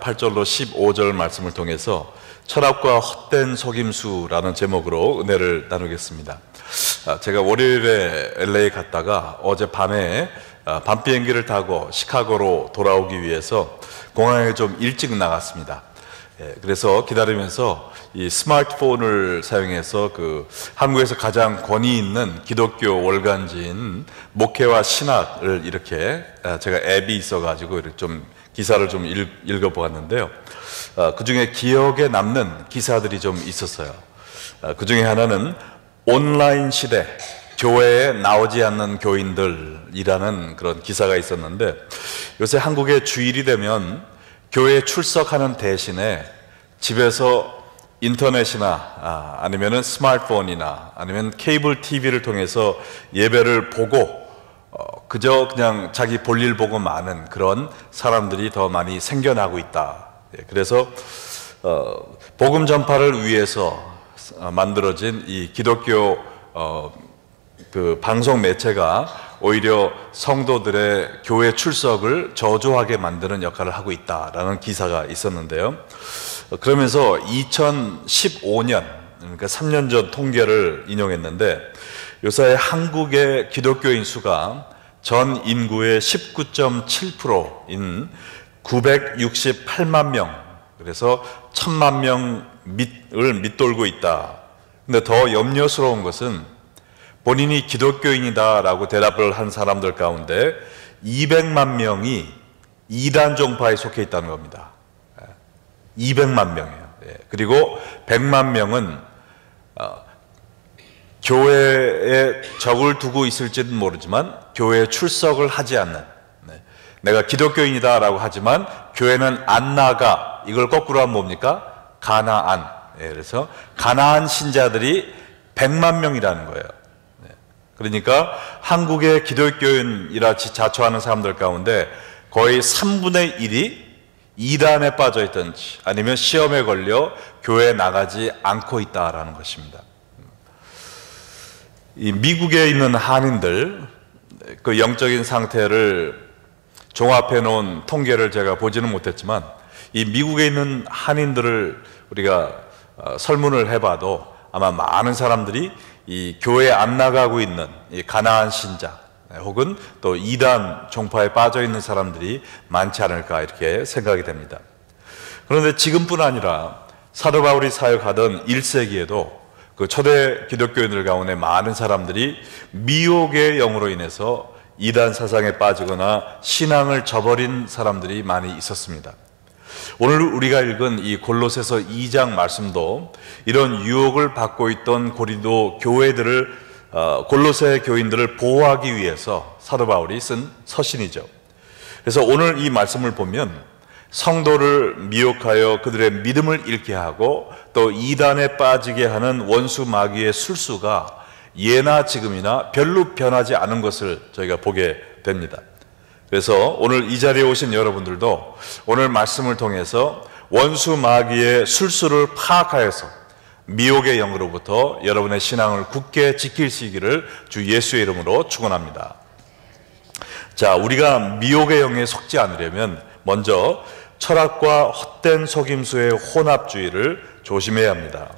8절로 15절 말씀을 통해서 철학과 헛된 속임수라는 제목으로 은혜를 나누겠습니다. 제가 월요일에 LA 갔다가 어젯밤에 밤 비행기를 타고 시카고로 돌아오기 위해서 공항에 좀 일찍 나갔습니다. 그래서 기다리면서 이 스마트폰을 사용해서 한국에서 가장 권위 있는 기독교 월간지인 목회와 신학을 이렇게 제가 앱이 있어가지고 이렇게 좀 기사를 좀 읽어보았는데요. 그 중에 기억에 남는 기사들이 좀 있었어요. 그 중에 하나는 온라인 시대, 교회에 나오지 않는 교인들이라는 그런 기사가 있었는데, 요새 한국에 주일이 되면 교회에 출석하는 대신에 집에서 인터넷이나 아니면은 스마트폰이나 아니면 케이블 TV를 통해서 예배를 보고 그저 그냥 자기 볼일 보고 마는 그런 사람들이 더 많이 생겨나고 있다. 그래서 복음 전파를 위해서 만들어진 이 기독교 방송 매체가 오히려 성도들의 교회 출석을 저조하게 만드는 역할을 하고 있다라는 기사가 있었는데요. 그러면서 2015년, 그러니까 3년 전 통계를 인용했는데, 요새 한국의 기독교인 수가 전 인구의 19.7%인 968만 명, 그래서 1000만 명을 밑돌고 있다. 근데 더 염려스러운 것은 본인이 기독교인이다라고 대답을 한 사람들 가운데 200만 명이 이단 종파에 속해 있다는 겁니다. 200만 명이에요. 그리고 100만 명은 교회에 적을 두고 있을지는 모르지만 교회에 출석을 하지 않는, 내가 기독교인이다라고 하지만 교회는 안 나가, 이걸 거꾸로 하면 뭡니까? 가나안. 그래서 가나안 신자들이 100만 명이라는 거예요. 그러니까 한국의 기독교인이라 자처하는 사람들 가운데 거의 3분의 1이 이단에 빠져 있든지 아니면 시험에 걸려 교회에 나가지 않고 있다라는 것입니다. 이 미국에 있는 한인들 그 영적인 상태를 종합해 놓은 통계를 제가 보지는 못했지만, 이 미국에 있는 한인들을 우리가 설문을 해봐도 아마 많은 사람들이 이 교회에 안 나가고 있는 이 가나안 신자 혹은 또 이단 종파에 빠져 있는 사람들이 많지 않을까 이렇게 생각이 됩니다. 그런데 지금뿐 아니라 사도 바울이 사역하던 1세기에도 그 초대 기독교인들 가운데 많은 사람들이 미혹의 영으로 인해서 이단 사상에 빠지거나 신앙을 저버린 사람들이 많이 있었습니다. 오늘 우리가 읽은 이 골로새서 2장 말씀도 이런 유혹을 받고 있던 고린도 교회들을, 골로새 교인들을 보호하기 위해서 사도 바울이 쓴 서신이죠. 그래서 오늘 이 말씀을 보면 성도를 미혹하여 그들의 믿음을 잃게 하고 또 이단에 빠지게 하는 원수 마귀의 술수가 예나 지금이나 별로 변하지 않은 것을 저희가 보게 됩니다. 그래서 오늘 이 자리에 오신 여러분들도 오늘 말씀을 통해서 원수 마귀의 술수를 파악하여서 미혹의 영으로부터 여러분의 신앙을 굳게 지키시기를 주 예수의 이름으로 축원합니다. 자, 우리가 미혹의 영에 속지 않으려면 먼저 철학과 헛된 속임수의 혼합주의를 조심해야 합니다.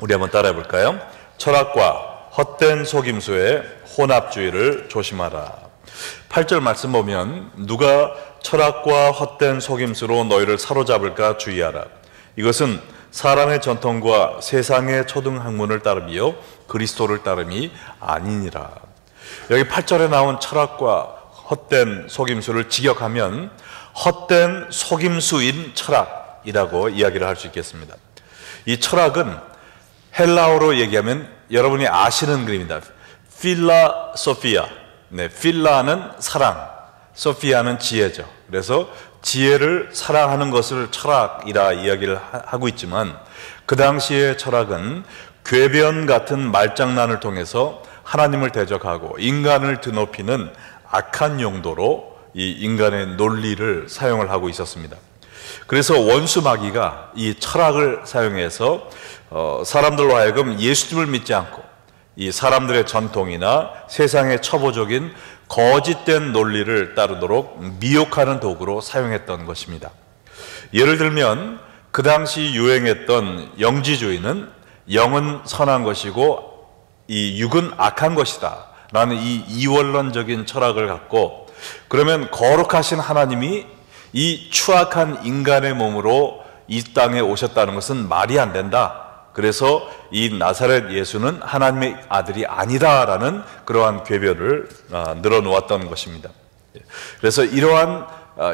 우리 한번 따라해 볼까요? 철학과 헛된 속임수의 혼합주의를 조심하라. 8절 말씀 보면 누가 철학과 헛된 속임수로 너희를 사로잡을까 주의하라. 이것은 사람의 전통과 세상의 초등학문을 따름이요 그리스도를 따름이 아니니라. 여기 8절에 나온 철학과 헛된 속임수를 직역하면 헛된 속임수인 철학이라고 이야기를 할 수 있겠습니다. 이 철학은 헬라어로 얘기하면 여러분이 아시는 그림입니다. 필라소피아. 필라는 사랑, 소피아는 지혜죠. 그래서 지혜를 사랑하는 것을 철학이라 이야기를 하고 있지만, 그 당시의 철학은 궤변 같은 말장난을 통해서 하나님을 대적하고 인간을 드높이는 악한 용도로 이 인간의 논리를 사용을 하고 있었습니다. 그래서 원수 마귀가 이 철학을 사용해서 사람들로 하여금 예수님을 믿지 않고 이 사람들의 전통이나 세상의 초보적인 거짓된 논리를 따르도록 미혹하는 도구로 사용했던 것입니다. 예를 들면 그 당시 유행했던 영지주의는 영은 선한 것이고 이 육은 악한 것이다 라는 이 이원론적인 철학을 갖고, 그러면 거룩하신 하나님이 이 추악한 인간의 몸으로 이 땅에 오셨다는 것은 말이 안 된다. 그래서 이 나사렛 예수는 하나님의 아들이 아니다라는 그러한 궤변을 늘어놓았던 것입니다. 그래서 이러한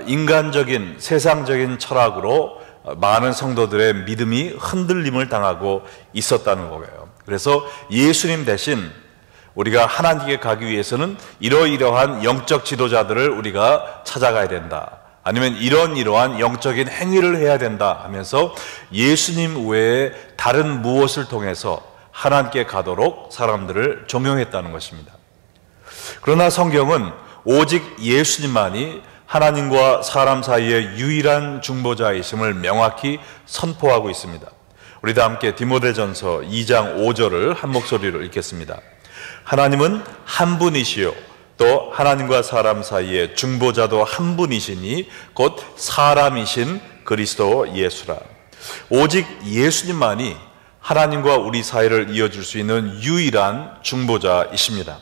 인간적인 세상적인 철학으로 많은 성도들의 믿음이 흔들림을 당하고 있었다는 거예요. 그래서 예수님 대신 우리가 하나님께 가기 위해서는 이러이러한 영적 지도자들을 우리가 찾아가야 된다, 아니면 이러한 영적인 행위를 해야 된다 하면서 예수님 외에 다른 무엇을 통해서 하나님께 가도록 사람들을 종용했다는 것입니다. 그러나 성경은 오직 예수님만이 하나님과 사람 사이의 유일한 중보자이심을 명확히 선포하고 있습니다. 우리 다 함께 디모데전서 2장 5절을 한 목소리로 읽겠습니다. 하나님은 한 분이시요 또 하나님과 사람 사이의 중보자도 한 분이시니 곧 사람이신 그리스도 예수라. 오직 예수님만이 하나님과 우리 사이를 이어줄 수 있는 유일한 중보자이십니다.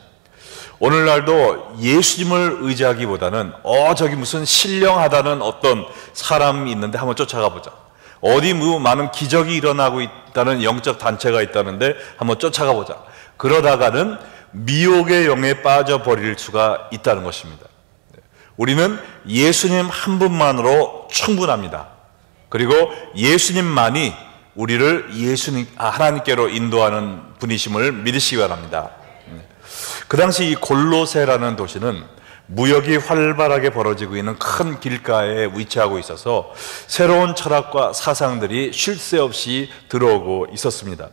오늘날도 예수님을 의지하기보다는 저기 무슨 신령하다는 어떤 사람이 있는데 한번 쫓아가 보자, 어디 뭐 많은 기적이 일어나고 있다는 영적 단체가 있다는데 한번 쫓아가 보자, 그러다가는 미혹의 영에 빠져버릴 수가 있다는 것입니다. 우리는 예수님 한 분만으로 충분합니다. 그리고 예수님만이 우리를 하나님께로 인도하는 분이심을 믿으시기 바랍니다. 그 당시 이 골로새라는 도시는 무역이 활발하게 벌어지고 있는 큰 길가에 위치하고 있어서 새로운 철학과 사상들이 쉴 새 없이 들어오고 있었습니다.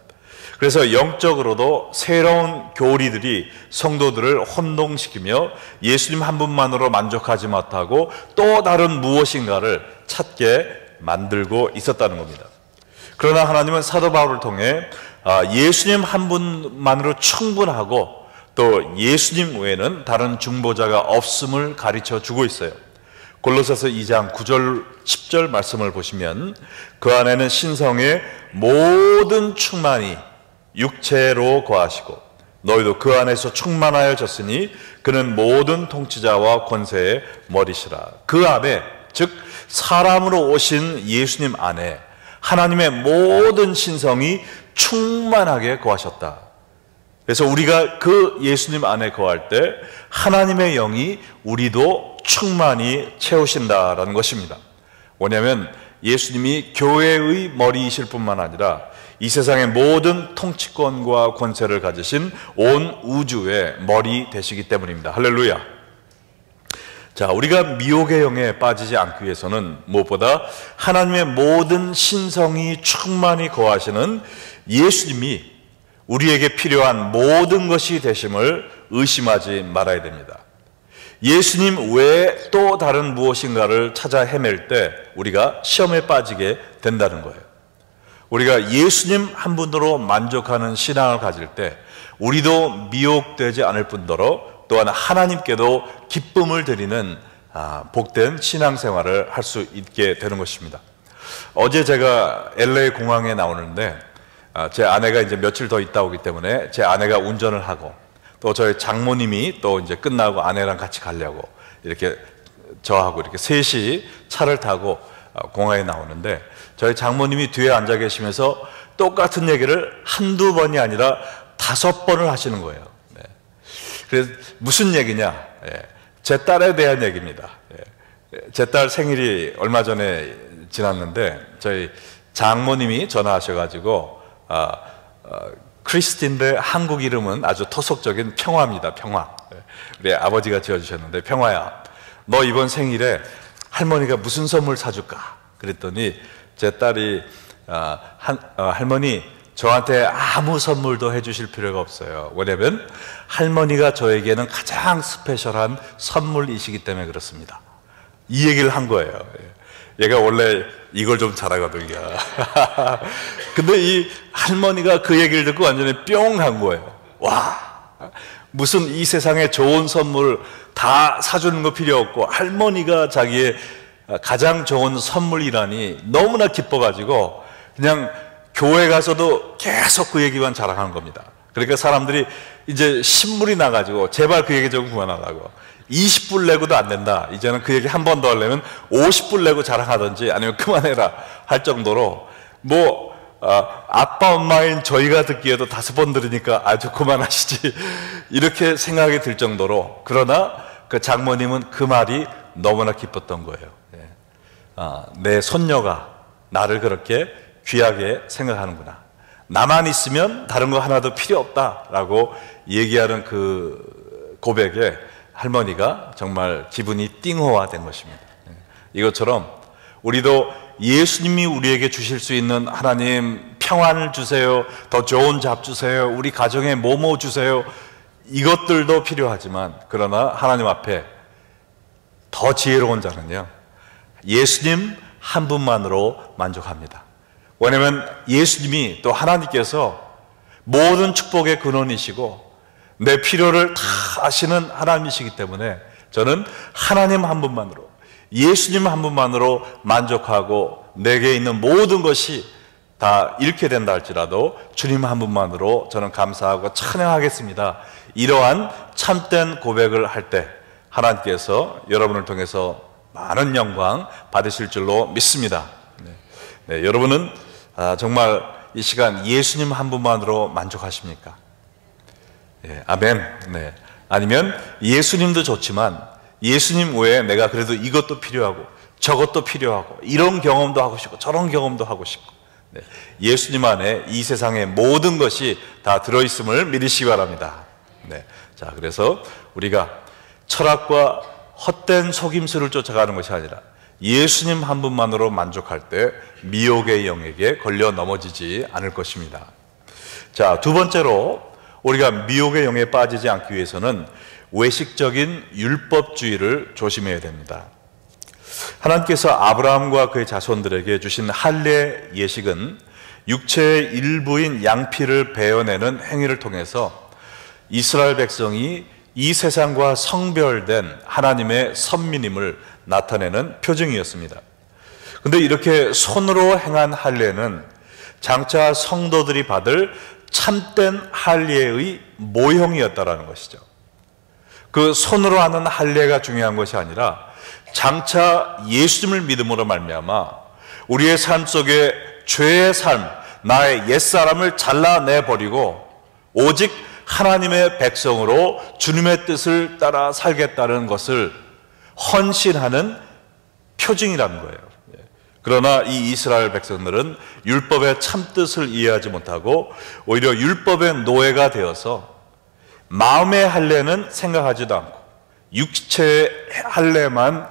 그래서 영적으로도 새로운 교리들이 성도들을 혼동시키며 예수님 한 분만으로 만족하지 못하고 또 다른 무엇인가를 찾게 만들고 있었다는 겁니다. 그러나 하나님은 사도 바울을 통해 예수님 한 분만으로 충분하고 또 예수님 외에는 다른 중보자가 없음을 가르쳐 주고 있어요. 골로새서 2장 9절 10절 말씀을 보시면 그 안에는 신성의 모든 충만이 육체로 거하시고 너희도 그 안에서 충만하여졌으니 그는 모든 통치자와 권세의 머리시라. 그 안에, 즉 사람으로 오신 예수님 안에 하나님의 모든 신성이 충만하게 거하셨다. 그래서 우리가 그 예수님 안에 거할 때 하나님의 영이 우리도 충만히 채우신다라는 것입니다. 뭐냐면 예수님이 교회의 머리이실 뿐만 아니라 이 세상의 모든 통치권과 권세를 가지신 온 우주의 머리 되시기 때문입니다. 할렐루야. 자, 우리가 미혹의 영에 빠지지 않기 위해서는 무엇보다 하나님의 모든 신성이 충만히 거하시는 예수님이 우리에게 필요한 모든 것이 되심을 의심하지 말아야 됩니다. 예수님 외에 또 다른 무엇인가를 찾아 헤맬 때 우리가 시험에 빠지게 된다는 거예요. 우리가 예수님 한 분으로 만족하는 신앙을 가질 때 우리도 미혹되지 않을 뿐더러 또한 하나님께도 기쁨을 드리는 복된 신앙생활을 할 수 있게 되는 것입니다. 어제 제가 LA 공항에 나오는데 제 아내가 이제 며칠 더 있다 오기 때문에 제 아내가 운전을 하고 또 저희 장모님이 또 이제 끝나고 아내랑 같이 가려고 이렇게 저하고 이렇게 셋이 차를 타고 공항에 나오는데 저희 장모님이 뒤에 앉아 계시면서 똑같은 얘기를 한두 번이 아니라 5번을 하시는 거예요. 네. 그래서 무슨 얘기냐? 제 딸에 대한 얘기입니다. 제 딸 생일이 얼마 전에 지났는데 저희 장모님이 전화하셔가지고 크리스틴데 한국 이름은 아주 토속적인 평화입니다. 평화. 우리 아버지가 지어주셨는데, 평화야, 너 이번 생일에 할머니가 무슨 선물 사줄까? 그랬더니 제 딸이 할머니, 저한테 아무 선물도 해주실 필요가 없어요. 왜냐면 할머니가 저에게는 가장 스페셜한 선물이시기 때문에 그렇습니다. 이 얘기를 한 거예요. 얘가 원래 이걸 좀 잘하거든요. 근데 이 할머니가 그 얘기를 듣고 완전히 뿅 한 거예요. 와, 무슨 이 세상에 좋은 선물 다 사주는 거 필요 없고 할머니가 자기의 가장 좋은 선물이라니 너무나 기뻐가지고 그냥 교회 가서도 계속 그 얘기만 자랑하는 겁니다. 그러니까 사람들이 이제 신물이 나가지고 제발 그 얘기 좀 그만하라고. 20불 내고도 안 된다. 이제는 그 얘기 한 번 더 하려면 50불 내고 자랑하든지 아니면 그만해라 할 정도로 아빠 엄마인 저희가 듣기에도 5번 들으니까 아주 그만하시지 이렇게 생각이 들 정도로. 그러나 그 장모님은 그 말이 너무나 기뻤던 거예요. 내 손녀가 나를 그렇게 귀하게 생각하는구나. 나만 있으면 다른 거 하나도 필요 없다라고 얘기하는 그 고백에 할머니가 정말 기분이 띵호화된 것입니다. 이것처럼 우리도 예수님이 우리에게 주실 수 있는 하나님 평안을 주세요, 더 좋은 잡 주세요, 우리 가정에 뭐뭐 주세요, 이것들도 필요하지만 그러나 하나님 앞에 더 지혜로운 자는요, 예수님 한 분만으로 만족합니다. 왜냐하면 예수님이 또 하나님께서 모든 축복의 근원이시고 내 필요를 다 아시는 하나님이시기 때문에 저는 하나님 한 분만으로, 예수님 한 분만으로 만족하고 내게 있는 모든 것이 다 잃게 된다 할지라도 주님 한 분만으로 저는 감사하고 찬양하겠습니다. 이러한 참된 고백을 할 때 하나님께서 여러분을 통해서 많은 영광 받으실 줄로 믿습니다. 네, 여러분은 정말 이 시간 예수님 한 분만으로 만족하십니까? 네, 아멘. 네. 아니면 예수님도 좋지만 예수님 외에 내가 그래도 이것도 필요하고 저것도 필요하고 이런 경험도 하고 싶고 저런 경험도 하고 싶고, 네, 예수님 안에 이 세상의 모든 것이 다 들어있음을 믿으시기 바랍니다. 네. 자, 그래서 우리가 철학과 헛된 속임수를 쫓아가는 것이 아니라 예수님 한 분만으로 만족할 때 미혹의 영에게 걸려 넘어지지 않을 것입니다. 자, 두 번째로 우리가 미혹의 영에 빠지지 않기 위해서는 외식적인 율법주의를 조심해야 됩니다. 하나님께서 아브라함과 그의 자손들에게 주신 할례 예식은 육체의 일부인 양피를 베어내는 행위를 통해서 이스라엘 백성이 이 세상과 성별된 하나님의 선민임을 나타내는 표징이었습니다. 그런데 이렇게 손으로 행한 할례는 장차 성도들이 받을 참된 할례의 모형이었다라는 것이죠. 그 손으로 하는 할례가 중요한 것이 아니라 장차 예수님을 믿음으로 말미암아 우리의 삶 속에 죄의 삶, 나의 옛사람을 잘라내버리고 오직 하나님의 백성으로 주님의 뜻을 따라 살겠다는 것을 헌신하는 표징이라는 거예요. 그러나 이 이스라엘 백성들은 율법의 참뜻을 이해하지 못하고 오히려 율법의 노예가 되어서 마음의 할례는 생각하지도 않고 육체의 할례만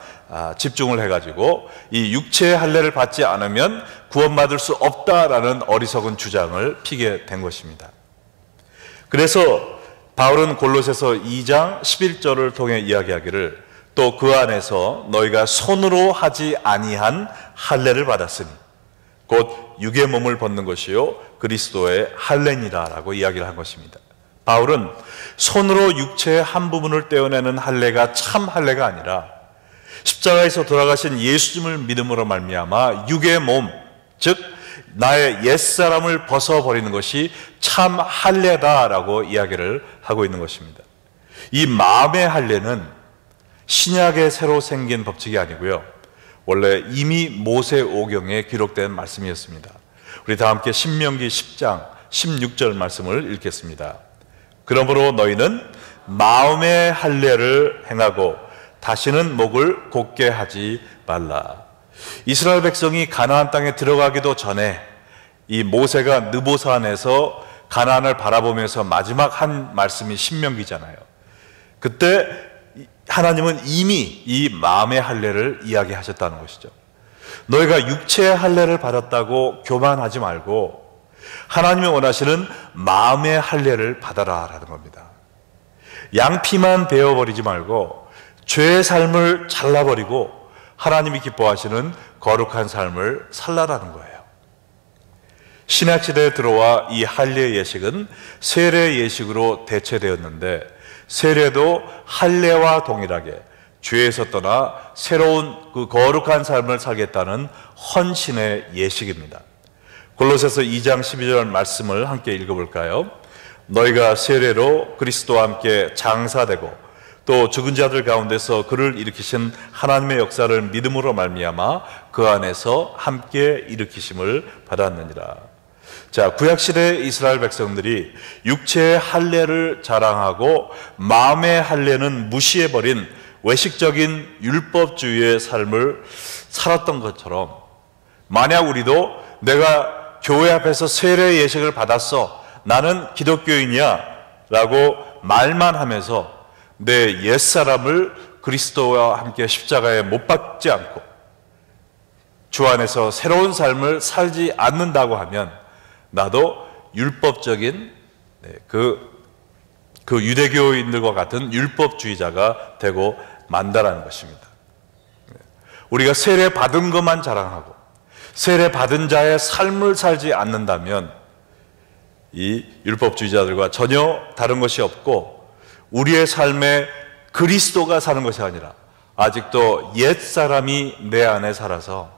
집중을 해가지고 이 육체의 할례를 받지 않으면 구원받을 수 없다라는 어리석은 주장을 피게 된 것입니다. 그래서 바울은 골로새서 2장 11절을 통해 이야기하기를 또 그 안에서 너희가 손으로 하지 아니한 할례를 받았으니 곧 육의 몸을 벗는 것이요 그리스도의 할례니라 라고 이야기를 한 것입니다. 바울은 손으로 육체의 한 부분을 떼어내는 할례가 참 할례가 아니라 십자가에서 돌아가신 예수님을 믿음으로 말미암아 육의 몸, 즉 나의 옛사람을 벗어버리는 것이 참 할례다라고 이야기를 하고 있는 것입니다. 이 마음의 할례는 신약에 새로 생긴 법칙이 아니고요, 원래 이미 모세오경에 기록된 말씀이었습니다. 우리 다 함께 신명기 10장 16절 말씀을 읽겠습니다. 그러므로 너희는 마음의 할례를 행하고 다시는 목을 곧게 하지 말라. 이스라엘 백성이 가나안 땅에 들어가기도 전에 이 모세가 느보산에서 가나안을 바라보면서 마지막 한 말씀이 신명기잖아요. 그때 하나님은 이미 이 마음의 할례를 이야기하셨다는 것이죠. 너희가 육체의 할례를 받았다고 교만하지 말고 하나님이 원하시는 마음의 할례를 받아라 라는 겁니다. 양피만 베어버리지 말고 죄의 삶을 잘라버리고 하나님이 기뻐하시는 거룩한 삶을 살라라는 거예요. 신약시대에 들어와 이 할례 예식은 세례 예식으로 대체되었는데, 세례도 할례와 동일하게 죄에서 떠나 새로운 그 거룩한 삶을 살겠다는 헌신의 예식입니다. 골로새서 2장 12절 말씀을 함께 읽어볼까요? 너희가 세례로 그리스도와 함께 장사되고 또 죽은 자들 가운데서 그를 일으키신 하나님의 역사를 믿음으로 말미암아 그 안에서 함께 일으키심을 받았느니라. 자, 구약시대 이스라엘 백성들이 육체의 할례를 자랑하고 마음의 할례는 무시해버린 외식적인 율법주의의 삶을 살았던 것처럼, 만약 우리도 내가 교회 앞에서 세례 예식을 받았어, 나는 기독교인이야 라고 말만 하면서 내 옛사람을 그리스도와 함께 십자가에 못 박지 않고 주 안에서 새로운 삶을 살지 않는다고 하면, 나도 율법적인 그 유대교인들과 같은 율법주의자가 되고 만다라는 것입니다. 우리가 세례 받은 것만 자랑하고 세례 받은 자의 삶을 살지 않는다면 이 율법주의자들과 전혀 다른 것이 없고, 우리의 삶에 그리스도가 사는 것이 아니라 아직도 옛사람이 내 안에 살아서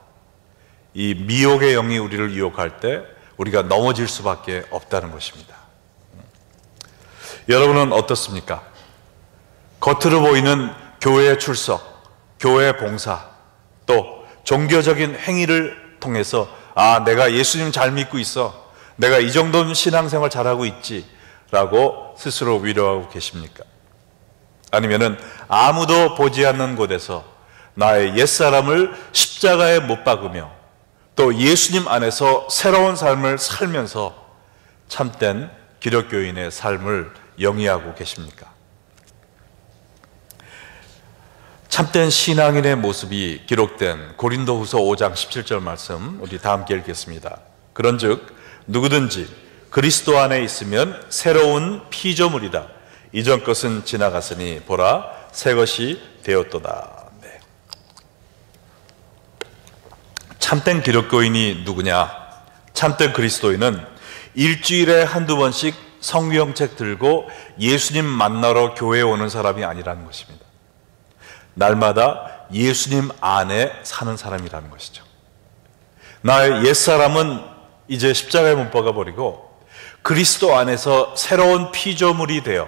이 미혹의 영이 우리를 유혹할 때 우리가 넘어질 수밖에 없다는 것입니다. 여러분은 어떻습니까? 겉으로 보이는 교회 출석, 교회 봉사, 또 종교적인 행위를 통해서 내가 예수님 잘 믿고 있어, 내가 이 정도는 신앙생활 잘하고 있지 라고 스스로 위로하고 계십니까? 아니면은 아무도 보지 않는 곳에서 나의 옛사람을 십자가에 못 박으며 또 예수님 안에서 새로운 삶을 살면서 참된 기독교인의 삶을 영위하고 계십니까? 참된 신앙인의 모습이 기록된 고린도후서 5장 17절 말씀, 우리 다 함께 읽겠습니다. 그런즉 누구든지 그리스도 안에 있으면 새로운 피조물이다. 이전 것은 지나갔으니 보라 새 것이 되었도다. 네. 참된 기독교인이 누구냐? 참된 그리스도인은 일주일에 한두 번씩 성경책 들고 예수님 만나러 교회에 오는 사람이 아니라는 것입니다. 날마다 예수님 안에 사는 사람이라는 것이죠. 나의 옛사람은 이제 십자가에 못 박아버리고 그리스도 안에서 새로운 피조물이 되어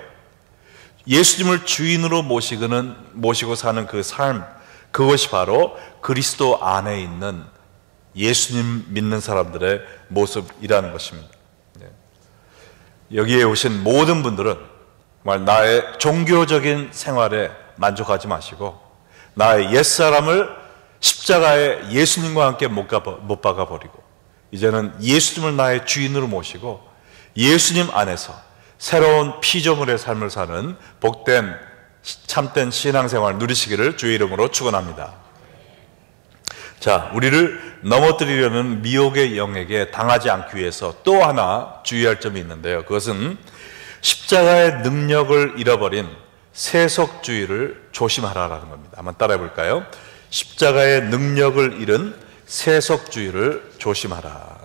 예수님을 주인으로 모시고 사는 그 삶, 그것이 바로 그리스도 안에 있는 예수님 믿는 사람들의 모습이라는 것입니다. 여기에 오신 모든 분들은 정말 나의 종교적인 생활에 만족하지 마시고 나의 옛사람을 십자가에 예수님과 함께 못 박아버리고 이제는 예수님을 나의 주인으로 모시고 예수님 안에서 새로운 피조물의 삶을 사는 복된 참된 신앙생활 누리시기를 주의 이름으로 축원합니다. 자, 우리를 넘어뜨리려는 미혹의 영에게 당하지 않기 위해서 또 하나 주의할 점이 있는데요. 그것은 십자가의 능력을 잃어버린 세속주의를 조심하라라는 겁니다. 한번 따라해 볼까요? 십자가의 능력을 잃은 세속주의를 조심하라.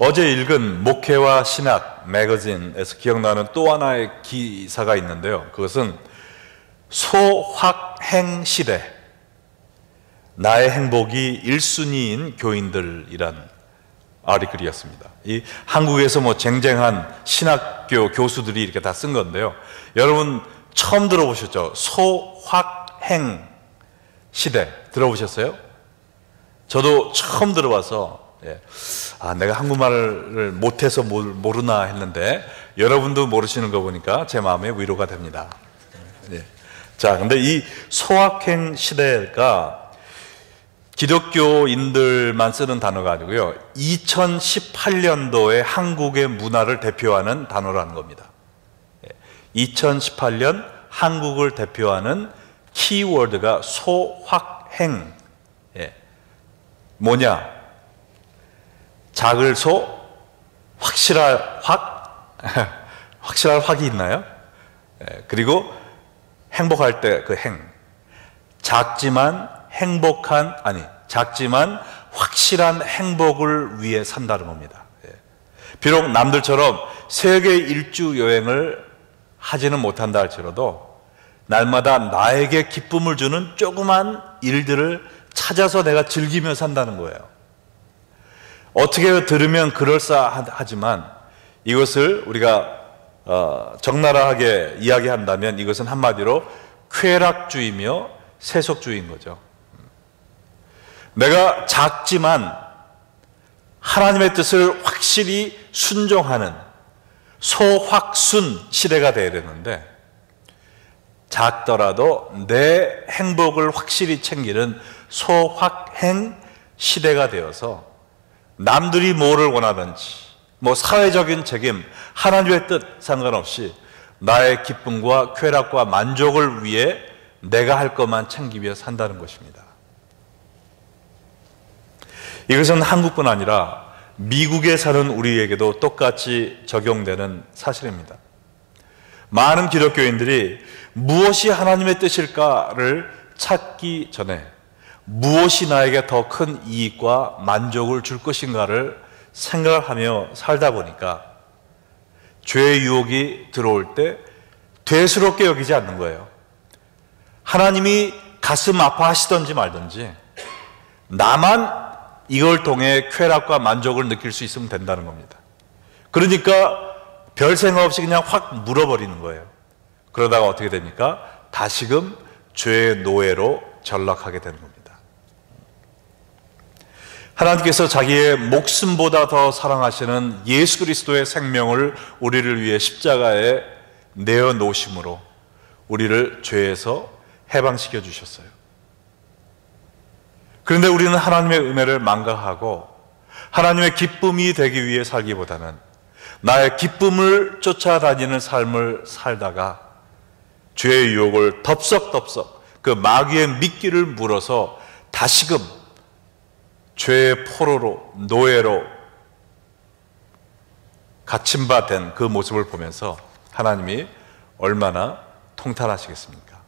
어제 읽은 목회와 신학 매거진에서 기억나는 또 하나의 기사가 있는데요. 그것은 소확행 시대, 나의 행복이 1순위인 교인들이란 아리글이었습니다. 이 한국에서 쟁쟁한 신학교 교수들이 이렇게 다 쓴 건데요. 여러분 처음 들어보셨죠? 소확행 시대 들어보셨어요? 저도 처음 들어봐서 내가 한국말을 못해서 모르나 했는데 여러분도 모르시는 거 보니까 제 마음에 위로가 됩니다. 자, 근데 이 소확행 시대가 기독교인들만 쓰는 단어가 아니고요, 2018년도에 한국의 문화를 대표하는 단어라는 겁니다. 2018년 한국을 대표하는 키워드가 소확행. 뭐냐? 작을 소, 확실할 확, 확실할 확이 있나요? 그리고 행복할 때 그 행, 작지만 확실한 행복을 위해 산다는 겁니다. 비록 남들처럼 세계 일주 여행을 하지는 못한다 할지라도 날마다 나에게 기쁨을 주는 조그만 일들을 찾아서 내가 즐기며 산다는 거예요. 어떻게 들으면 그럴싸하지만 이것을 우리가 적나라하게 이야기한다면 이것은 한마디로 쾌락주의며 세속주의인 거죠. 내가 작지만 하나님의 뜻을 확실히 순종하는 소확순 시대가 되어야 되는데, 작더라도 내 행복을 확실히 챙기는 소확행 시대가 되어서 남들이 뭐를 원하든지 사회적인 책임, 하나님의 뜻 상관없이 나의 기쁨과 쾌락과 만족을 위해 내가 할 것만 챙기며 산다는 것입니다. 이것은 한국뿐 아니라 미국에 사는 우리에게도 똑같이 적용되는 사실입니다. 많은 기독교인들이 무엇이 하나님의 뜻일까를 찾기 전에 무엇이 나에게 더 큰 이익과 만족을 줄 것인가를 생각하며 살다 보니까 죄의 유혹이 들어올 때 되스럽게 여기지 않는 거예요. 하나님이 가슴 아파하시든지 말든지 나만 이걸 통해 쾌락과 만족을 느낄 수 있으면 된다는 겁니다. 그러니까 별 생각 없이 그냥 확 물어버리는 거예요. 그러다가 어떻게 됩니까? 다시금 죄의 노예로 전락하게 되는 겁니다. 하나님께서 자기의 목숨보다 더 사랑하시는 예수 그리스도의 생명을 우리를 위해 십자가에 내어놓으심으로 우리를 죄에서 해방시켜 주셨어요. 그런데 우리는 하나님의 은혜를 망각하고 하나님의 기쁨이 되기 위해 살기보다는 나의 기쁨을 쫓아다니는 삶을 살다가 죄의 유혹을 덥석덥석 그 마귀의 미끼를 물어서 다시금 죄의 포로로, 노예로 갇힌 바 된 그 모습을 보면서 하나님이 얼마나 통탄하시겠습니까?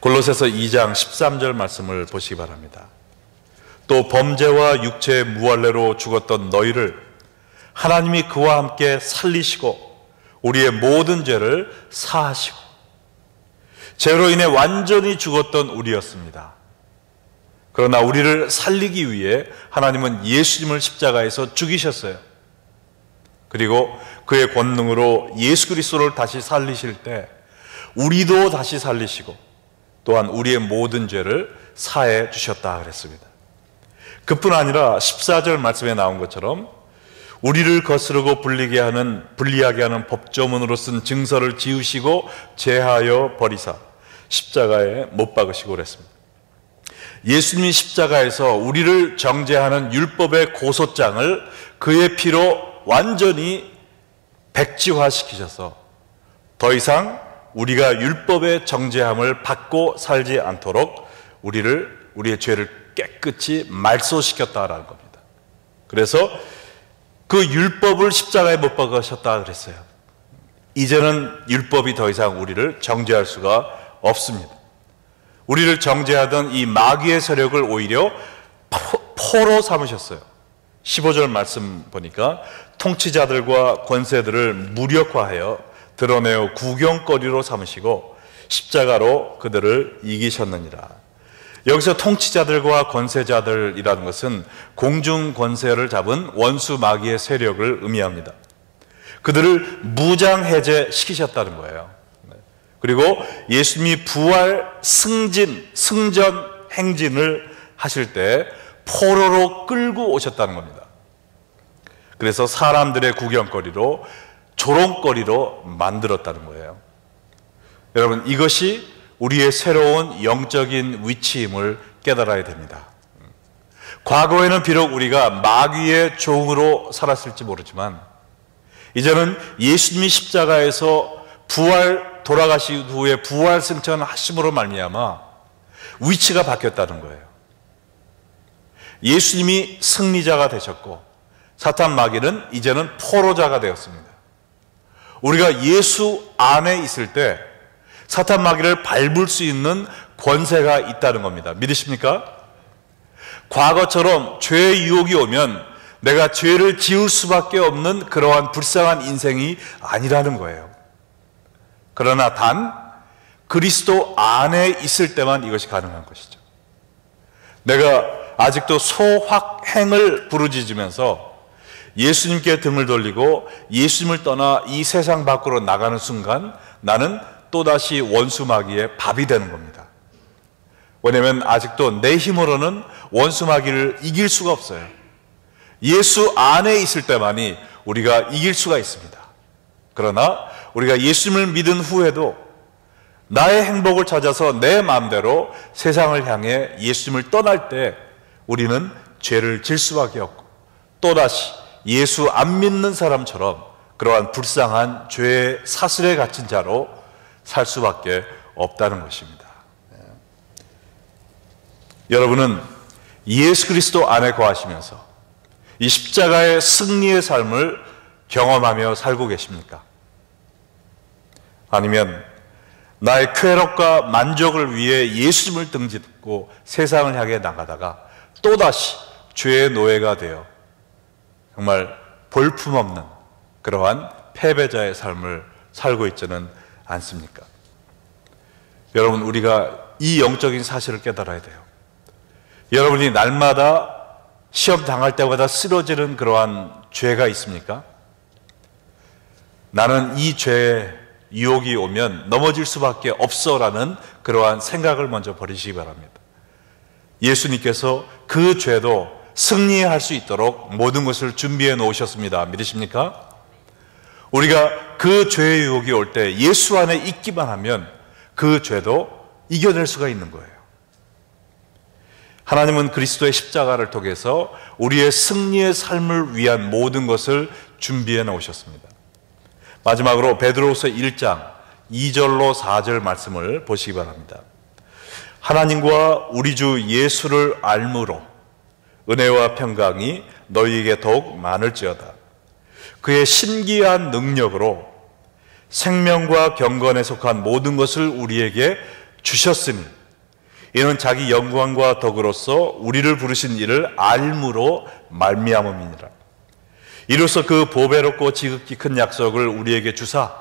골로새서 2장 13절 말씀을 보시기 바랍니다. 또 범죄와 육체의 무할례로 죽었던 너희를 하나님이 그와 함께 살리시고 우리의 모든 죄를 사하시고, 죄로 인해 완전히 죽었던 우리였습니다. 그러나 우리를 살리기 위해 하나님은 예수님을 십자가에서 죽이셨어요. 그리고 그의 권능으로 예수 그리스도를 다시 살리실 때 우리도 다시 살리시고 또한 우리의 모든 죄를 사해 주셨다 그랬습니다. 그뿐 아니라 14절 말씀에 나온 것처럼 우리를 거스르고 불리하게 하는 법조문으로 쓴 증서를 지우시고 제하여 버리사 십자가에 못 박으시고 그랬습니다. 예수님이 십자가에서 우리를 정죄하는 율법의 고소장을 그의 피로 완전히 백지화시키셔서 더 이상 우리가 율법의 정죄함을 받고 살지 않도록 우리의 죄를 깨끗이 말소시켰다라는 겁니다. 그래서 그 율법을 십자가에 못 박으셨다 그랬어요. 이제는 율법이 더 이상 우리를 정죄할 수가 없습니다. 우리를 정죄하던 이 마귀의 세력을 오히려 포로 삼으셨어요. 15절 말씀 보니까 통치자들과 권세들을 무력화하여 드러내어 구경거리로 삼으시고 십자가로 그들을 이기셨느니라. 여기서 통치자들과 권세자들이라는 것은 공중 권세를 잡은 원수 마귀의 세력을 의미합니다. 그들을 무장해제시키셨다는 거예요. 그리고 예수님이 부활, 승전, 행진을 하실 때 포로로 끌고 오셨다는 겁니다. 그래서 사람들의 구경거리로, 조롱거리로 만들었다는 거예요. 여러분, 이것이 우리의 새로운 영적인 위치임을 깨달아야 됩니다. 과거에는 비록 우리가 마귀의 종으로 살았을지 모르지만 이제는 예수님이 십자가에서 돌아가신 후에 부활 승천하심으로 말미암아 위치가 바뀌었다는 거예요. 예수님이 승리자가 되셨고 사탄 마귀는 이제는 포로자가 되었습니다. 우리가 예수 안에 있을 때 사탄 마귀를 밟을 수 있는 권세가 있다는 겁니다. 믿으십니까? 과거처럼 죄의 유혹이 오면 내가 죄를 지을 수밖에 없는 그러한 불쌍한 인생이 아니라는 거예요. 그러나 단 그리스도 안에 있을 때만 이것이 가능한 것이죠. 내가 아직도 소확행을 부르짖으면서 예수님께 등을 돌리고 예수님을 떠나 이 세상 밖으로 나가는 순간 나는 또다시 원수 마귀의 밥이 되는 겁니다. 왜냐하면 아직도 내 힘으로는 원수 마귀를 이길 수가 없어요. 예수 안에 있을 때만이 우리가 이길 수가 있습니다. 그러나 우리가 예수님을 믿은 후에도 나의 행복을 찾아서 내 마음대로 세상을 향해 예수님을 떠날 때 우리는 죄를 질 수밖에 없고 또다시 예수 안 믿는 사람처럼 그러한 불쌍한 죄의 사슬에 갇힌 자로 살 수밖에 없다는 것입니다. 여러분은 예수 그리스도 안에 거하시면서 이 십자가의 승리의 삶을 경험하며 살고 계십니까? 아니면 나의 쾌락과 만족을 위해 예수님을 등짓고 세상을 향해 나가다가 또다시 죄의 노예가 되어 정말 볼품없는 그러한 패배자의 삶을 살고 있지는 않습니까? 여러분, 우리가 이 영적인 사실을 깨달아야 돼요. 여러분이 날마다 시험 당할 때마다 쓰러지는 그러한 죄가 있습니까? 나는 이 죄에 유혹이 오면 넘어질 수밖에 없어라는 그러한 생각을 먼저 버리시기 바랍니다. 예수님께서 그 죄도 승리할 수 있도록 모든 것을 준비해 놓으셨습니다. 믿으십니까? 우리가 그 죄의 유혹이 올 때 예수 안에 있기만 하면 그 죄도 이겨낼 수가 있는 거예요. 하나님은 그리스도의 십자가를 통해서 우리의 승리의 삶을 위한 모든 것을 준비해 놓으셨습니다. 마지막으로 베드로후서 1장 2절로 4절 말씀을 보시기 바랍니다. 하나님과 우리 주 예수를 알므로 은혜와 평강이 너희에게 더욱 많을지어다. 그의 신기한 능력으로 생명과 경건에 속한 모든 것을 우리에게 주셨으니 이는 자기 영광과 덕으로서 우리를 부르신 이를 알므로 말미암음이니라. 이로써 그 보배롭고 지극히 큰 약속을 우리에게 주사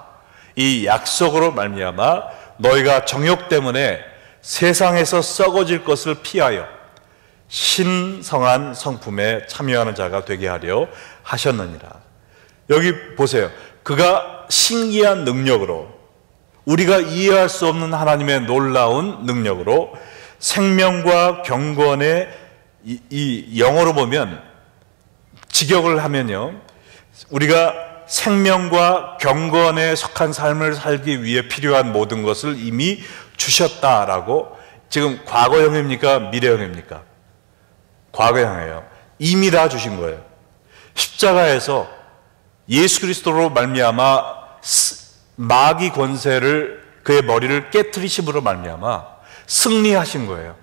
이 약속으로 말미암아 너희가 정욕 때문에 세상에서 썩어질 것을 피하여 신성한 성품에 참여하는 자가 되게 하려 하셨느니라. 여기 보세요. 그가 신기한 능력으로, 우리가 이해할 수 없는 하나님의 놀라운 능력으로 생명과 경건의 이 영어로 보면 직역을 하면요, 우리가 생명과 경건에 속한 삶을 살기 위해 필요한 모든 것을 이미 주셨다라고. 지금 과거형입니까? 미래형입니까? 과거형이에요. 이미 다 주신 거예요. 십자가에서 예수 그리스도로 말미암아 마귀 권세를, 그의 머리를 깨트리심으로 말미암아 승리하신 거예요.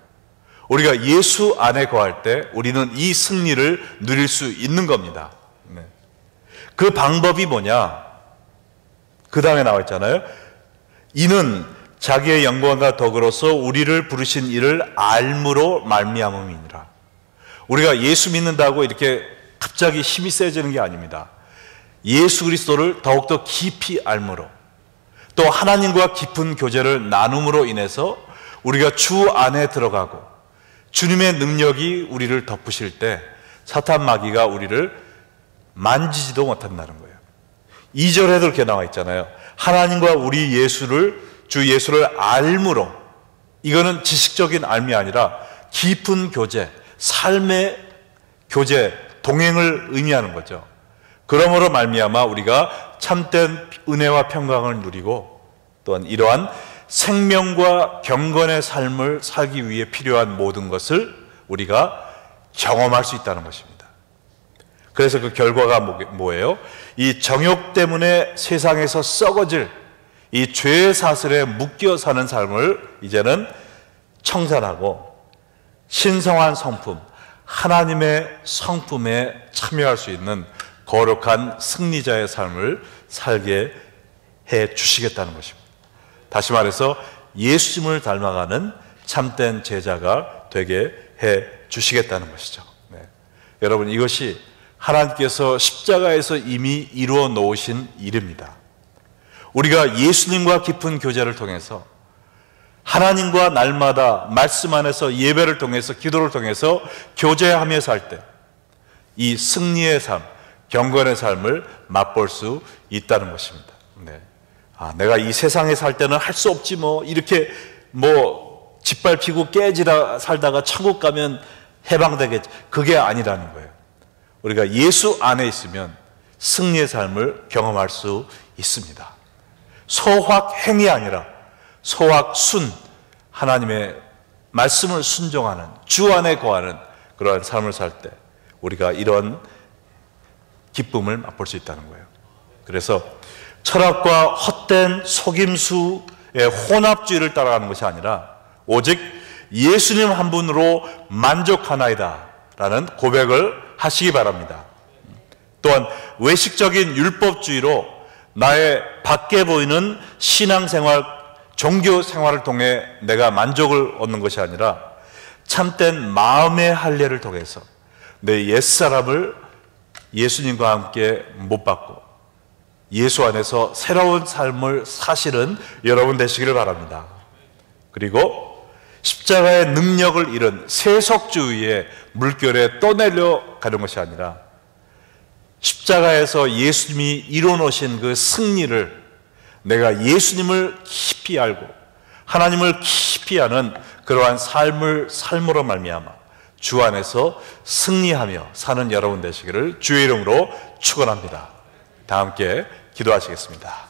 우리가 예수 안에 거할 때 우리는 이 승리를 누릴 수 있는 겁니다. 그 방법이 뭐냐? 그 다음에 나와 있잖아요. 이는 자기의 영광과 덕으로서 우리를 부르신 이를 알므로 말미암음이니라. 우리가 예수 믿는다고 이렇게 갑자기 힘이 세지는 게 아닙니다. 예수 그리스도를 더욱더 깊이 알므로, 또 하나님과 깊은 교제를 나눔으로 인해서 우리가 주 안에 들어가고 주님의 능력이 우리를 덮으실 때 사탄 마귀가 우리를 만지지도 못한다는 거예요. 2절에도 이렇게 나와 있잖아요. 하나님과 우리 주 예수를 알므로. 이거는 지식적인 알미 아니라 깊은 교제, 삶의 교제, 동행을 의미하는 거죠. 그러므로 말미암아 우리가 참된 은혜와 평강을 누리고 또한 이러한 생명과 경건의 삶을 살기 위해 필요한 모든 것을 우리가 경험할 수 있다는 것입니다. 그래서 그 결과가 뭐예요? 이 정욕 때문에 세상에서 썩어질 이 죄의 사슬에 묶여 사는 삶을 이제는 청산하고 신성한 성품, 하나님의 성품에 참여할 수 있는 거룩한 승리자의 삶을 살게 해 주시겠다는 것입니다. 다시 말해서 예수님을 닮아가는 참된 제자가 되게 해 주시겠다는 것이죠. 네. 여러분, 이것이 하나님께서 십자가에서 이미 이루어 놓으신 일입니다. 우리가 예수님과 깊은 교제를 통해서 하나님과 날마다 말씀 안에서 예배를 통해서 기도를 통해서 교제하며 살 때 이 승리의 삶, 경건의 삶을 맛볼 수 있다는 것입니다. 네. 내가 이 세상에 살 때는 할 수 없지 이렇게 짓밟히고 깨지라 살다가 천국 가면 해방되겠지. 그게 아니라는 거예요. 우리가 예수 안에 있으면 승리의 삶을 경험할 수 있습니다. 소확행이 아니라 소확순, 하나님의 말씀을 순종하는, 주 안에 거하는 그러한 삶을 살 때 우리가 이런 기쁨을 맛볼 수 있다는 거예요. 그래서 철학과 헛된 속임수의 혼합주의를 따라가는 것이 아니라 오직 예수님 한 분으로 만족하나이다 라는 고백을 하시기 바랍니다. 또한 외식적인 율법주의로 나의 밖에 보이는 신앙생활, 종교생활을 통해 내가 만족을 얻는 것이 아니라 참된 마음의 할례를 통해서 내 옛사람을 예수님과 함께 못 받고 예수 안에서 새로운 삶을 사시는 여러분 되시기를 바랍니다. 그리고 십자가의 능력을 잃은 세속주의의 물결에 떠내려 가는 것이 아니라 십자가에서 예수님이 이뤄놓으신 그 승리를 내가 예수님을 깊이 알고 하나님을 깊이 아는 그러한 삶으로 말미암아 주 안에서 승리하며 사는 여러분 되시기를 주의 이름으로 축원합니다. 다 함께 기도하시겠습니다.